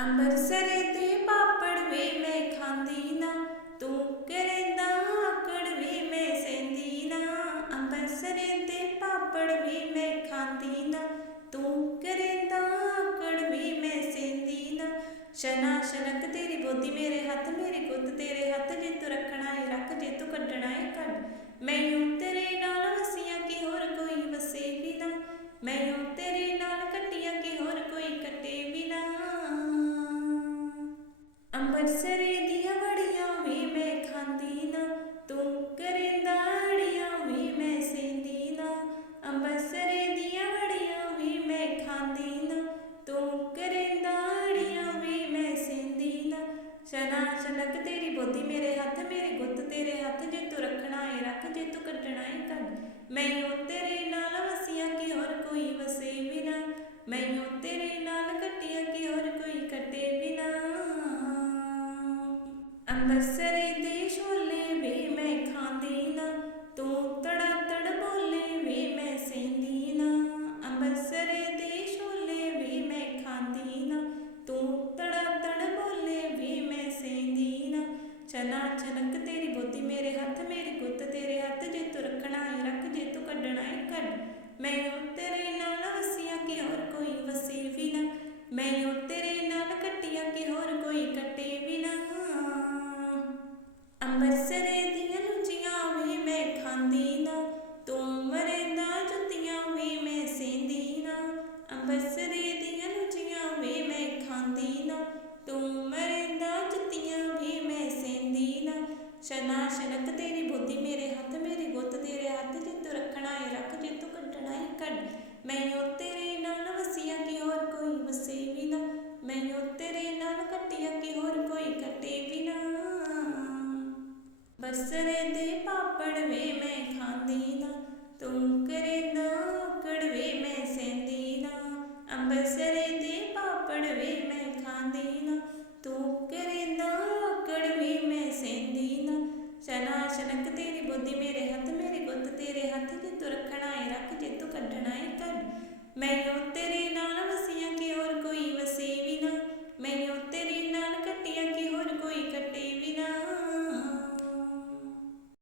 ਅੰਬਰਸਰੇ ਤੇ ਪਾਪੜ ਵੇ ਮੈਂ ਖਾਂਦੀ ਨਾ। ਤੂੰ ਕਰੇਂਦਾ ਆਕੜ ਵੇ ਮੈਂ ਸੈਂਦੀ ਨਾ। ਅੰਬਰਸਰੇ ਤੇ ਪਾਪੜ ਵੇ ਮੈਂ ਖਾਂਦੀ ਨਾ। ਤੂੰ ਕਰੇਂਦਾ ਆਕੜ ਵੇ ਮੈਂ ਸੈਂਦੀ ਨਾ। ਸ਼ਨਾ ਸ਼ਨਕ ਤੇਰੀ ਬੋਦੀ ਮੇਰੇ ਹੱਥ, ਮੇਰੇ ਗੁੱਤ ਤੇਰੇ ਹੱਥ। ਜੇ ਤੂੰ ਰੱਖਣਾ ਏ, ਰੱਖ। ਜੇ ਤੂੰ ਕੱਢਣਾ ਏ, ਕੱਢ। ਮੈਨੂੰ ਅੰਬਰਸਰੇ ਦੀਆਂ ਵੜੀਆਂ ਵੀ ਮੈਂ ਖਾਂਦੀ ਨਾ, ਤੂੰ ਕਰੇਂਦਾ ਅੜੀਆਂ ਵੀ ਮੈਂ ਸੇਂਦੀ ਨਾ। ਅੰਬਰਸਰੇ ਦੀਆਂ ਵੜੀਆਂ ਵੀ ਮੈਂ ਖਾਂਦੀ ਨਾ, ਤੂੰ ਕਰੇਂਦਾ ਅੜੀਆਂ ਵੀ ਮੈਂ ਸੇਂਦੀ ਨਾ। ਸ਼ਨਾ ਸ਼ਨਕ ਤੇਰੀ ਬੋਦੀ ਮੇਰੇ ਹੱਥ, ਮੇਰੇ ਗੁੱਤ ਤੇਰੇ ਹੱਥ, ਜੇ ਤੂੰ ਰੱਖਣਾ ਏ ਰੱਖ, ਜੇ ਤੂੰ ਕੱਢਣਾ ਏ ਕੱਢ। ਮੈਨੂੰ ਤੇਰੇ ਨਾਲ ਵਸੀਆਂ, ਕਿ ਹੋਰ ਕੋਈ ਵਸੇ ਵੀ ਨਾ। ਮੈਨੂੰ ਅੰਬਰਸਰੇ ਦੇ ਛੋਲੇ ਵੀ ਮੈਂ ਖਾਂਦੀ ਨਾ। ਤੂੰ ਤੜਾ ਤੜ ਬੋਲੇ ਵੀ ਮੈਂ ਸੇਂਦੀ ਨਾ। ਅੰਬਰਸਰੇ ਦੇ ਛੋਲੇ ਵੀ ਮੈਂ ਖਾਂਦੀ ਨਾ। ਤੂੰ ਤੜਾ ਤੜ ਬੋਲੇ ਵੀ ਮੈਂ ਸੇਂਦੀ ਨਾ। ਚਨਾ ਚਨਕ ਤੇਰੀ ਬੋਦੀ ਮੇਰੇ ਹੱਥ, ਮੇਰੀ ਗੁੱਤ ਤੇਰੇ ਹੱਥ, ਜੇ ਤੂੰ ਰੱਖ। ਮੈਂ ਖਾਂਦੀ ਨਾ ਤੂੰ ਮਰੇਂਦਾ ਜੁੱਤੀਆਂ ਵੀ ਮੈਂ ਸੇਂਦੀ ਨਾ ਸ਼ਨਾ ਸ਼ਨਕ ਤੇਰੀ ਬੁੱਧੀ ਮੇਰੇ ਹੱਥ, ਮੇਰੀ ਗੁੱਤ ਤੇਰੇ ਹੱਥ, ਜੇ ਤੂੰ ਰੱਖਣਾ ਏ ਰੱਖ, ਜੇ ਤੂੰ ਕੱਢਣਾ ਏ ਕੱਢ। ਮੈਨੂੰ ਤੇਰੇ ਨਾਲ ਵਸੀਆਂ ਕਿ ਹੋਰ ਕੋਈ ਵਸੇ ਵੀ ਨਾ। ਮੈਨੂੰ ਤੇਰੇ ਨਾਲ ਕੱਟੀਆਂ ਕਿ ਹੋਰ ਕੋਈ ਕੱਟੇ ਵੀ ਨਾ। ਬਸਰੇ ਦੇ ਪਾਪੜ ਵੇ ਮੈਂ ਖਾਂਦੀ ਨਾ ਤੂੰ ਕਰੇਂਦਾ ਆਕੜ ਵੇ ਮੈਂ ਸੈਂਦੀ ਸ਼ਨਾ ਤੇਰੀ ਬੁੱਧੀ ਮੇਰੇ ਹੱਥ, ਮੇਰੇ ਗੁੱਤ ਤੇਰੇ ਹੱਥ, ਜੇ ਤੂੰ ਰੱਖਣਾ ਏ ਰੱਖ, ਜੇ ਤੂੰ ਕੱਢਣਾ ਏ ਕੱਢ। ਮੈਂ ਯੋ